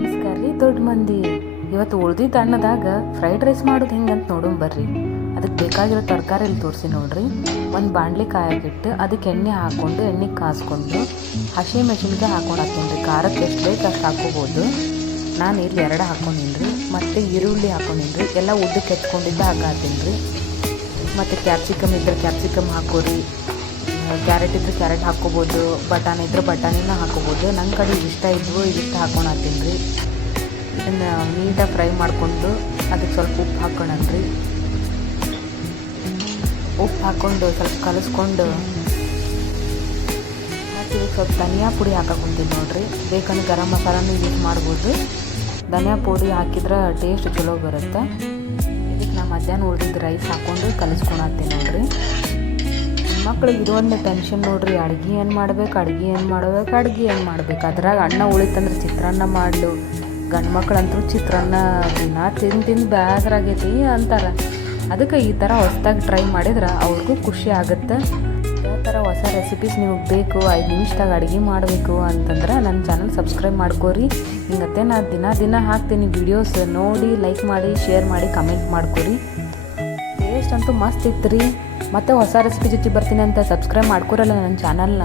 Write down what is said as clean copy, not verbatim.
ನಮಸ್ಕಾರ ರೀ ದೊಡ್ಡ ಮಂದಿ. ಇವತ್ತು ಉಳ್ದಿದ್ದ ಅನ್ನದಾಗ ಫ್ರೈಡ್ ರೈಸ್ ಮಾಡೋದು ಹೆಂಗಂತ ನೋಡೋಣ ಬರ್ರಿ. ಅದಕ್ಕೆ ಬೇಕಾಗಿರೋ ತರಕಾರಿ ಇಲ್ಲಿ ತೋರಿಸಿ ನೋಡ್ರಿ. ಒಂದು ಬಾಣಲಿ ಕಾಯಾಗಿಟ್ಟು ಅದಕ್ಕೆ ಎಣ್ಣೆ ಹಾಕ್ಕೊಂಡು ಎಣ್ಣೆಗೆ ಕಾಸ್ಕೊಂಡು ಹಸಿ ಮೆಣಸಿನ್ಕಾಯಿ ಹಾಕೊಂಡು ಹಾಕ್ತೀನಿ ರೀ. ಖಾರಕ್ಕೆ ಎಷ್ಟು ಬೇಕು ಅಷ್ಟು ಹಾಕ್ಕೋಬೋದು. ನಾನು ಇಲ್ಲಿ 2 ಹಾಕ್ಕೊಂಡಿನಿ ರೀ. ಮತ್ತು ಈರುಳ್ಳಿ ಹಾಕ್ಕೊಂಡಿನಿ ರೀ. ಎಲ್ಲ ಉದ್ದಕ್ಕೆ ಹೆಚ್ಕೊಂಡಿದ್ದ ಹಾಕಾತೀನಿ ರೀ. ಮತ್ತು ಕ್ಯಾಪ್ಸಿಕಮ್ ಇದ್ದರೆ ಕ್ಯಾಪ್ಸಿಕಮ್ ಹಾಕೋರಿ. ಕ್ಯಾರೆಟ್ ಇದ್ರೆ ಕ್ಯಾರೆಟ್ ಹಾಕ್ಕೋಬೋದು. ಬಟಾಣಿ ಇದ್ರೆ ಬಟಾಣಿನ ಹಾಕ್ಕೋಬೋದು. ನನ್ನ ಕಡೆ ಇಷ್ಟ ಇದ್ವು ಇದಿಷ್ಟು ಹಾಕೊಂಡು ಹಾಕ್ತೀನಿ ರೀ. ಇದನ್ನು ನೀಟಾಗಿ ಫ್ರೈ ಮಾಡಿಕೊಂಡು ಅದಕ್ಕೆ ಸ್ವಲ್ಪ ಉಪ್ಪು ಹಾಕ್ಕೊಳ್ಳೋಣ್ರಿ. ಉಪ್ಪು ಹಾಕ್ಕೊಂಡು ಸ್ವಲ್ಪ ಕಲಿಸ್ಕೊಂಡು ಮತ್ತು ಇದಕ್ಕೆ ಸ್ವಲ್ಪ ಧನಿಯಾ ಪುಡಿ ಹಾಕೊಂತೀನಿ ನೋಡಿರಿ. ಬೇಕಂದ್ರೆ ಗರಂ ಮಸಾಲನೂ ಯೂಸ್ ಮಾಡ್ಬೋದು. ಧನಿಯಾ ಪುಡಿ ಹಾಕಿದ್ರೆ ಟೇಸ್ಟ್ ಚಲೋ ಬರುತ್ತೆ. ಇದಕ್ಕೆ ನಾ ಮಧ್ಯಾಹ್ನ ಉಳಿದಿದ್ದು ರೈಸ್ ಹಾಕ್ಕೊಂಡು ಕಲಿಸ್ಕೊಳತ್ತೀನಿ ನೋಡಿರಿ. ಮಕ್ಳಿಗೆ ಇದೊಂದು ಟೆನ್ಷನ್ ನೋಡಿರಿ. ಅಡುಗೆ ಏನು ಮಾಡ್ಬೇಕು, ಅಡುಗೆ ಏನು ಮಾಡ್ಬೇಕು. ಅದ್ರಾಗ ಅನ್ನ ಉಳಿತಂದ್ರೆ ಚಿತ್ರಾನ್ನ ಮಾಡಲು. ಗಂಡು ಮಕ್ಳಂತೂ ಚಿತ್ರಾನ್ನ ದಿನ ತಿಂದು ಬೇಸರಾಗೈತಿ ಅಂತಾರೆ. ಅದಕ್ಕೆ ಈ ಥರ ಹೊಸದಾಗಿ ಟ್ರೈ ಮಾಡಿದ್ರೆ ಅವ್ರಿಗೂ ಖುಷಿ ಆಗುತ್ತೆ. ಯಾವ ಥರ ಹೊಸ ರೆಸಿಪೀಸ್ ನಿಮಗೆ ಬೇಕು, 5 ನಿಮಿಷದಾಗ ಅಡುಗೆ ಮಾಡಬೇಕು ಅಂತಂದ್ರೆ ನನ್ನ ಚಾನಲ್ ಸಬ್ಸ್ಕ್ರೈಬ್ ಮಾಡ್ಕೋರಿ. ಹಿಂಗತ್ತೆ ನಾನು ದಿನ ಹಾಕ್ತೀನಿ ವೀಡಿಯೋಸ್. ನೋಡಿ ಲೈಕ್ ಮಾಡಿ, ಶೇರ್ ಮಾಡಿ, ಕಮೆಂಟ್ ಮಾಡ್ಕೊರಿ. ಟೇಸ್ಟ್ ಅಂತೂ ಮಸ್ತ್ ಇತ್ತು ರೀ. ಮತ್ತೆ ಹೊಸ ರೆಸಿಪಿ ಜೊತೆ ಬರ್ತೀನಿ ಅಂತ ಸಬ್ಸ್ಕ್ರೈಬ್ ಮಾಡ್ಕೊರಲ್ಲ ನನ್ನ ಚಾನಲ್ನ.